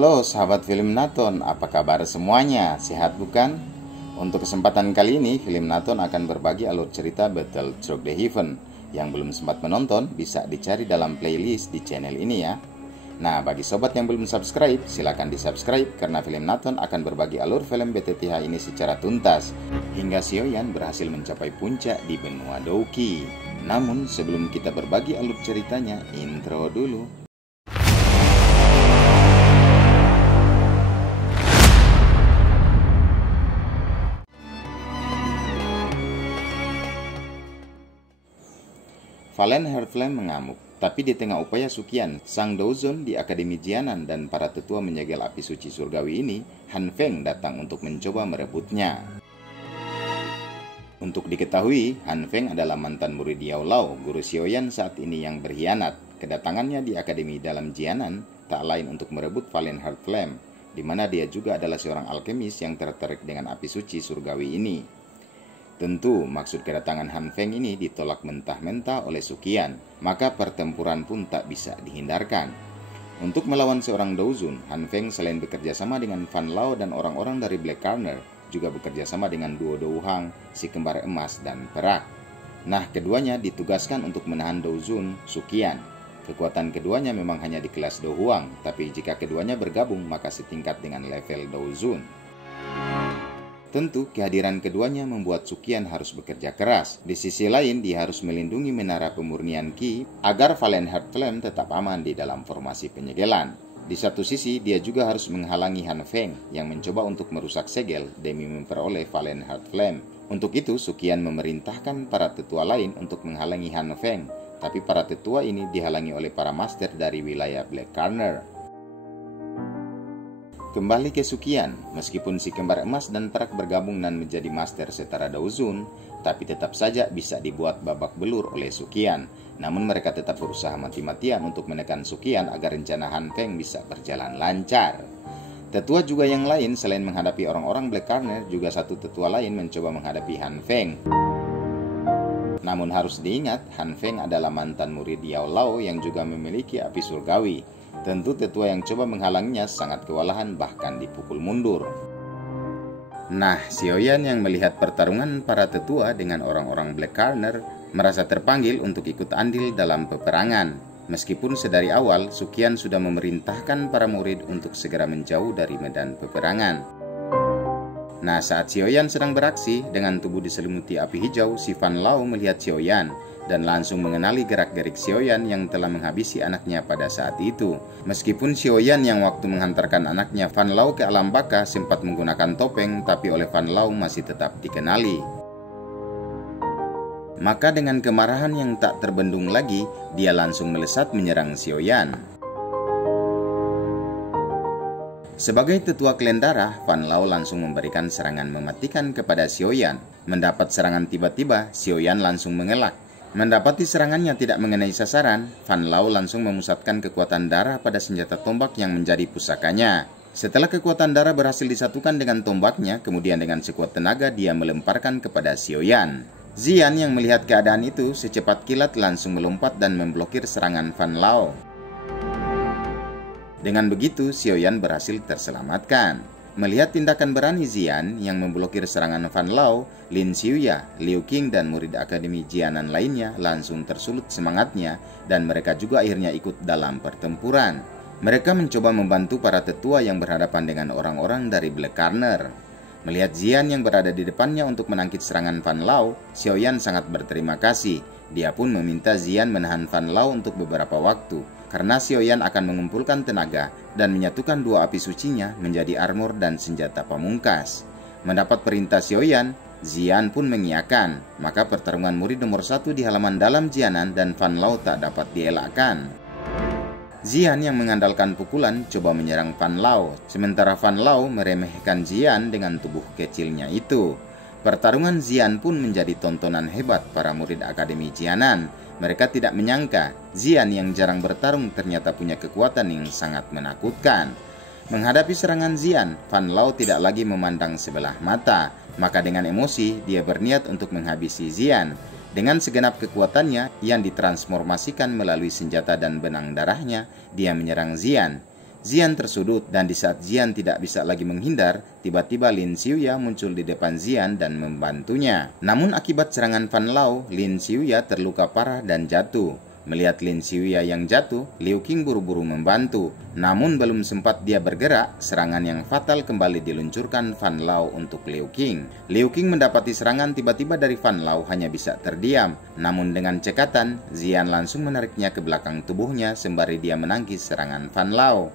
Halo sahabat Film Naton, apa kabar semuanya? Sehat bukan? Untuk kesempatan kali ini, Film Naton akan berbagi alur cerita Battle Through the Heaven. Yang belum sempat menonton, bisa dicari dalam playlist di channel ini ya. Nah, bagi sobat yang belum subscribe, silakan di-subscribe karena Film Naton akan berbagi alur film BTTH ini secara tuntas hingga Sioyan berhasil mencapai puncak di benua Douki. Namun, sebelum kita berbagi alur ceritanya, intro dulu. Valen Heartflame mengamuk, tapi di tengah upaya Suqian, sang Douzon di Akademi Jianan dan para tetua menyegel api suci surgawi ini, Han Feng datang untuk mencoba merebutnya. Untuk diketahui, Han Feng adalah mantan murid Yao Lao, guru Sioyan saat ini yang berkhianat. Kedatangannya di Akademi dalam Jianan tak lain untuk merebut Valen Heartflame, di mana dia juga adalah seorang alkemis yang tertarik dengan api suci surgawi ini. Tentu maksud kedatangan Han Feng ini ditolak mentah-mentah oleh Suqian, maka pertempuran pun tak bisa dihindarkan. Untuk melawan seorang Douzon, Han Feng selain bekerja sama dengan Fan Lao dan orang-orang dari Black Corner, juga bekerja sama dengan duo Douhang, si kembar emas dan perak. Nah, keduanya ditugaskan untuk menahan Douzon, Suqian. Kekuatan keduanya memang hanya di kelas Douhuang, tapi jika keduanya bergabung maka setingkat dengan level Douzon. Tentu, kehadiran keduanya membuat Suqian harus bekerja keras. Di sisi lain, dia harus melindungi menara pemurnian Qi agar Valen Heartflame tetap aman di dalam formasi penyegelan. Di satu sisi, dia juga harus menghalangi Han Feng yang mencoba untuk merusak segel demi memperoleh Valen Heartflame. Untuk itu, Suqian memerintahkan para tetua lain untuk menghalangi Han Feng, tapi para tetua ini dihalangi oleh para master dari wilayah Black Corner. Kembali ke Suqian, meskipun si kembar emas dan perak bergabung dan menjadi master setara Douzon, tapi tetap saja bisa dibuat babak belur oleh Suqian. Namun mereka tetap berusaha mati-matian untuk menekan Suqian agar rencana Han Feng bisa berjalan lancar. Tetua juga yang lain selain menghadapi orang-orang Black Corner, juga satu tetua lain mencoba menghadapi Han Feng. Namun harus diingat, Han Feng adalah mantan murid Yao Lao yang juga memiliki api surgawi. Tentu tetua yang coba menghalangnya sangat kewalahan bahkan dipukul mundur. Nah, Sioyan yang melihat pertarungan para tetua dengan orang-orang Black Corner merasa terpanggil untuk ikut andil dalam peperangan. Meskipun sedari awal Suqian sudah memerintahkan para murid untuk segera menjauh dari medan peperangan. Nah, saat Sioyan sedang beraksi dengan tubuh diselimuti api hijau, si Fan Lao melihat Sioyan dan langsung mengenali gerak-gerik Sioyan yang telah menghabisi anaknya pada saat itu. Meskipun Sioyan yang waktu menghantarkan anaknya Fan Lao ke alam baka sempat menggunakan topeng, tapi oleh Fan Lao masih tetap dikenali. Maka dengan kemarahan yang tak terbendung lagi, dia langsung melesat menyerang Sioyan. Sebagai tetua klan darah, Fan Lao langsung memberikan serangan mematikan kepada Sioyan. Mendapat serangan tiba-tiba, Sioyan langsung mengelak. Mendapati serangannya tidak mengenai sasaran, Fan Lao langsung memusatkan kekuatan darah pada senjata tombak yang menjadi pusakanya. Setelah kekuatan darah berhasil disatukan dengan tombaknya, kemudian dengan sekuat tenaga dia melemparkan kepada Sioyan. Xian yang melihat keadaan itu secepat kilat langsung melompat dan memblokir serangan Fan Lao. Dengan begitu, Sioyan berhasil terselamatkan. Melihat tindakan berani Xian yang memblokir serangan Fan Lao, Lin Xiuya, Liu Qing dan murid Akademi Jianan lainnya langsung tersulut semangatnya dan mereka juga akhirnya ikut dalam pertempuran. Mereka mencoba membantu para tetua yang berhadapan dengan orang-orang dari Black Corner. Melihat Xian yang berada di depannya untuk menangkis serangan Fan Lao, Xiaoyan sangat berterima kasih. Dia pun meminta Xian menahan Fan Lao untuk beberapa waktu, karena Xiaoyan akan mengumpulkan tenaga dan menyatukan dua api sucinya menjadi armor dan senjata pamungkas. Mendapat perintah Xiaoyan, Xian pun mengiyakan, maka pertarungan murid nomor 1 di halaman dalam Jianan dan Fan Lao tak dapat dielakkan. Xian yang mengandalkan pukulan coba menyerang Fan Lao, sementara Fan Lao meremehkan Xian dengan tubuh kecilnya itu. Pertarungan Xian pun menjadi tontonan hebat para murid Akademi Jianan. Mereka tidak menyangka Xian yang jarang bertarung ternyata punya kekuatan yang sangat menakutkan. Menghadapi serangan Xian, Fan Lao tidak lagi memandang sebelah mata, maka dengan emosi dia berniat untuk menghabisi Xian. Dengan segenap kekuatannya yang ditransformasikan melalui senjata dan benang darahnya, dia menyerang Xian. Zian tersudut dan di saat Zian tidak bisa lagi menghindar, tiba-tiba Lin Xiuya muncul di depan Zian dan membantunya. Namun akibat serangan Fan Lao, Lin Xiuya terluka parah dan jatuh. Melihat Lin Xiuya yang jatuh, Liu Qing buru-buru membantu. Namun belum sempat dia bergerak, serangan yang fatal kembali diluncurkan Fan Lao untuk Liu Qing. Liu Qing mendapati serangan tiba-tiba dari Fan Lao hanya bisa terdiam. Namun dengan cekatan, Zian langsung menariknya ke belakang tubuhnya sembari dia menangkis serangan Fan Lao.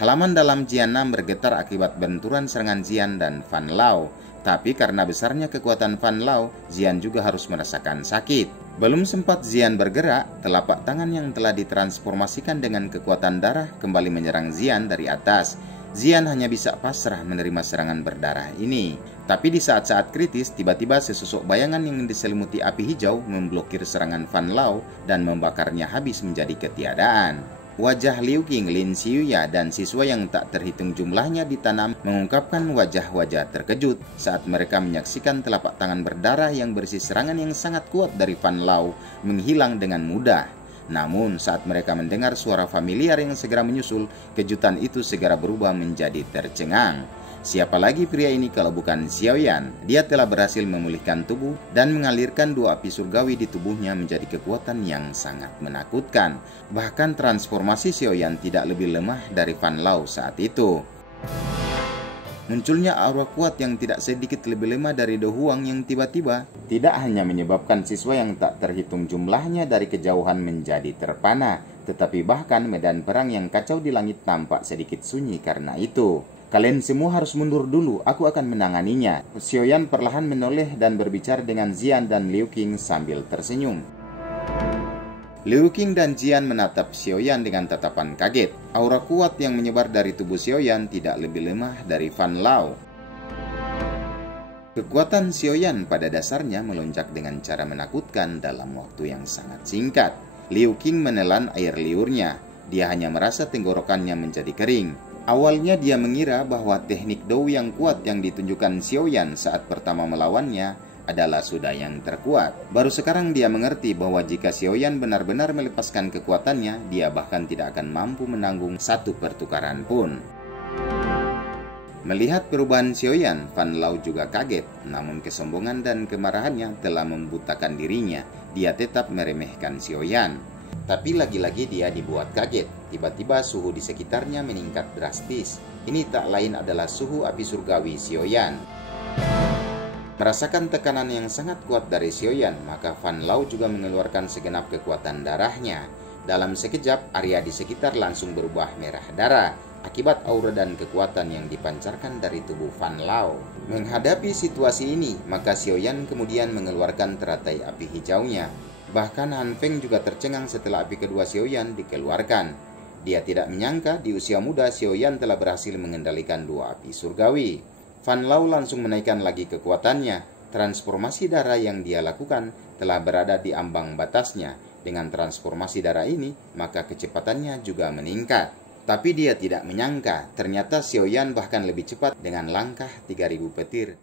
Halaman dalam Jian-nam bergetar akibat benturan serangan Zian dan Fan Lao. Tapi karena besarnya kekuatan Fan Lao, Zian juga harus merasakan sakit. Belum sempat Zian bergerak, telapak tangan yang telah ditransformasikan dengan kekuatan darah kembali menyerang Zian dari atas. Zian hanya bisa pasrah menerima serangan berdarah ini. Tapi di saat-saat kritis, tiba-tiba sesosok bayangan yang diselimuti api hijau memblokir serangan Fan Lao dan membakarnya habis menjadi ketiadaan. Wajah Liu Qing, Lin Xiuya, dan siswa yang tak terhitung jumlahnya ditanam mengungkapkan wajah-wajah terkejut saat mereka menyaksikan telapak tangan berdarah yang berisi serangan yang sangat kuat dari Fan Lao menghilang dengan mudah. Namun saat mereka mendengar suara familiar yang segera menyusul, kejutan itu segera berubah menjadi tercengang. Siapa lagi pria ini kalau bukan Xiaoyan? Dia telah berhasil memulihkan tubuh dan mengalirkan 2 api surgawi di tubuhnya menjadi kekuatan yang sangat menakutkan. Bahkan transformasi Xiaoyan tidak lebih lemah dari Fan Lao saat itu. Munculnya aura kuat yang tidak sedikit lebih lemah dari Do Huang yang tiba-tiba tidak hanya menyebabkan siswa yang tak terhitung jumlahnya dari kejauhan menjadi terpana, tetapi bahkan medan perang yang kacau di langit tampak sedikit sunyi karena itu. Kalian semua harus mundur dulu, aku akan menanganinya. Xiaoyan perlahan menoleh dan berbicara dengan Zian dan Liu Qing sambil tersenyum. Liu Qing dan Zian menatap Xiaoyan dengan tatapan kaget. Aura kuat yang menyebar dari tubuh Xiaoyan tidak lebih lemah dari Fan Lao. Kekuatan Xiaoyan pada dasarnya melonjak dengan cara menakutkan dalam waktu yang sangat singkat. Liu Qing menelan air liurnya. Dia hanya merasa tenggorokannya menjadi kering. Awalnya dia mengira bahwa teknik Dou yang kuat yang ditunjukkan Xiaoyan saat pertama melawannya adalah sudah yang terkuat. Baru sekarang dia mengerti bahwa jika Xiaoyan benar-benar melepaskan kekuatannya, dia bahkan tidak akan mampu menanggung satu pertukaran pun. Melihat perubahan Xiaoyan, Fan Lao juga kaget. Namun kesombongan dan kemarahannya telah membutakan dirinya. Dia tetap meremehkan Xiaoyan. Tapi lagi-lagi dia dibuat kaget. Tiba-tiba suhu di sekitarnya meningkat drastis. Ini tak lain adalah suhu api surgawi Xiaoyan. Merasakan tekanan yang sangat kuat dari Xiaoyan, maka Fan Lao juga mengeluarkan segenap kekuatan darahnya. Dalam sekejap, area di sekitar langsung berubah merah darah akibat aura dan kekuatan yang dipancarkan dari tubuh Fan Lao. Menghadapi situasi ini, maka Xiaoyan kemudian mengeluarkan teratai api hijaunya. Bahkan Han Feng juga tercengang setelah api kedua Xiaoyan dikeluarkan. Dia tidak menyangka di usia muda Xiaoyan telah berhasil mengendalikan 2 api surgawi. Fan Lao langsung menaikkan lagi kekuatannya. Transformasi darah yang dia lakukan telah berada di ambang batasnya. Dengan transformasi darah ini, maka kecepatannya juga meningkat. Tapi dia tidak menyangka, ternyata Xiaoyan bahkan lebih cepat dengan langkah 3000 petir.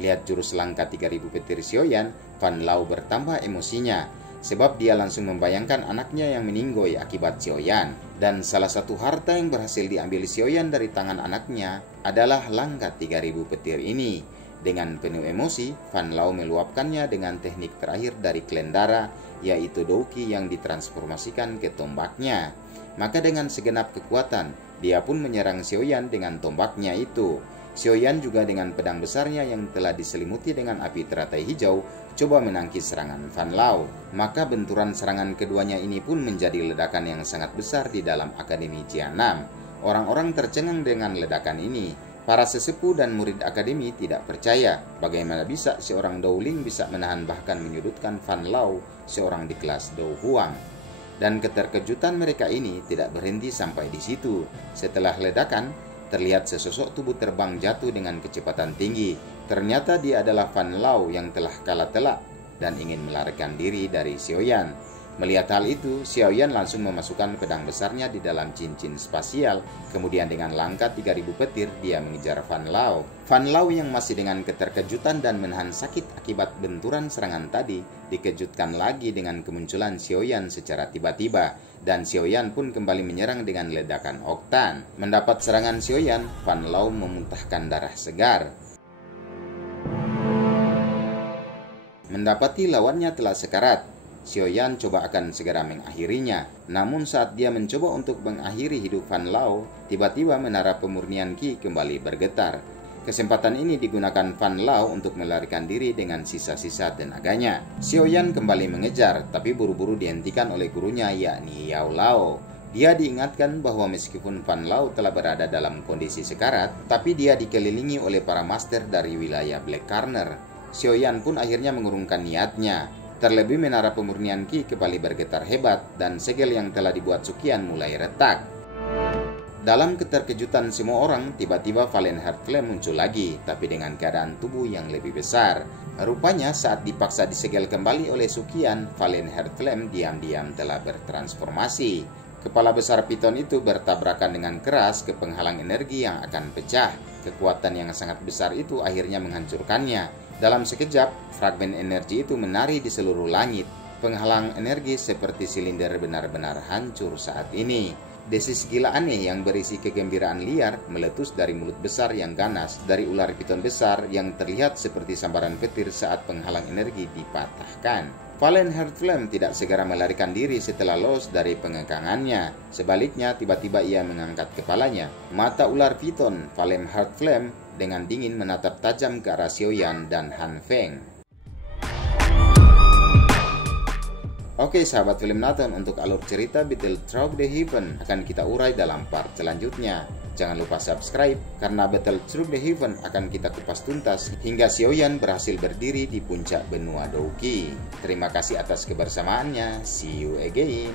Melihat jurus langkah 3000 petir Xiaoyan, Fan Lao bertambah emosinya, sebab dia langsung membayangkan anaknya yang meninggoy akibat Xiaoyan. Dan salah satu harta yang berhasil diambil Xiaoyan dari tangan anaknya adalah langkah 3000 petir ini. Dengan penuh emosi, Fan Lao meluapkannya dengan teknik terakhir dari klan darah, yaitu Douqi yang ditransformasikan ke tombaknya. Maka dengan segenap kekuatan, dia pun menyerang Xiaoyan dengan tombaknya itu. Xiaoyan juga dengan pedang besarnya yang telah diselimuti dengan api teratai hijau coba menangkis serangan Fan Lao. Maka benturan serangan keduanya ini pun menjadi ledakan yang sangat besar di dalam Akademi Jian-nam. Orang-orang tercengang dengan ledakan ini. Para sesepuh dan murid akademi tidak percaya bagaimana bisa seorang Dou Ling bisa menahan bahkan menyudutkan Fan Lao, seorang di kelas Do Huang. Dan keterkejutan mereka ini tidak berhenti sampai di situ. Setelah ledakan, terlihat sesosok tubuh terbang jatuh dengan kecepatan tinggi. Ternyata dia adalah Fan Lao yang telah kalah telak dan ingin melarikan diri dari Xiaoyan. Melihat hal itu, Xiaoyan langsung memasukkan pedang besarnya di dalam cincin spasial. Kemudian dengan langkah 3000 petir, dia mengejar Fan Lao. Fan Lao yang masih dengan keterkejutan dan menahan sakit akibat benturan serangan tadi, dikejutkan lagi dengan kemunculan Xiaoyan secara tiba-tiba. Dan Xiaoyan pun kembali menyerang dengan ledakan oktan. Mendapat serangan Xiaoyan, Fan Lao memuntahkan darah segar. Mendapati lawannya telah sekarat, Xiaoyan coba akan segera mengakhirinya. Namun saat dia mencoba untuk mengakhiri hidup Fan Lao, tiba-tiba menara pemurnian Qi kembali bergetar. Kesempatan ini digunakan Fan Lao untuk melarikan diri dengan sisa-sisa tenaganya. Xiaoyan kembali mengejar, tapi buru-buru dihentikan oleh gurunya, yakni Yao Lao. Dia diingatkan bahwa meskipun Fan Lao telah berada dalam kondisi sekarat, tapi dia dikelilingi oleh para master dari wilayah Black Corner. Xiaoyan pun akhirnya mengurungkan niatnya. Terlebih menara pemurnian Qi kembali bergetar hebat dan segel yang telah dibuat Suqian mulai retak. Dalam keterkejutan semua orang, tiba-tiba Valen Heart Flame muncul lagi, tapi dengan keadaan tubuh yang lebih besar. Rupanya saat dipaksa disegel kembali oleh Suqian, Valen Heart Flame diam-diam telah bertransformasi. Kepala besar piton itu bertabrakan dengan keras ke penghalang energi yang akan pecah. Kekuatan yang sangat besar itu akhirnya menghancurkannya. Dalam sekejap, fragmen energi itu menari di seluruh langit. Penghalang energi seperti silinder benar-benar hancur saat ini. Desis gila aneh yang berisi kegembiraan liar meletus dari mulut besar yang ganas dari ular piton besar yang terlihat seperti sambaran petir saat penghalang energi dipatahkan. Valen Heart Flame tidak segera melarikan diri setelah lolos dari pengekangannya. Sebaliknya, tiba-tiba ia mengangkat kepalanya. Mata ular piton Valen Heart Flame dengan dingin menatap tajam ke arah Xiaoyan dan Han Feng. Oke sahabat film Nathan, untuk alur cerita Battle Through the Heaven akan kita urai dalam part selanjutnya. Jangan lupa subscribe, karena Battle Through the Heaven akan kita kupas tuntas hingga Xiaoyan berhasil berdiri di puncak benua Douqi. Terima kasih atas kebersamaannya, see you again.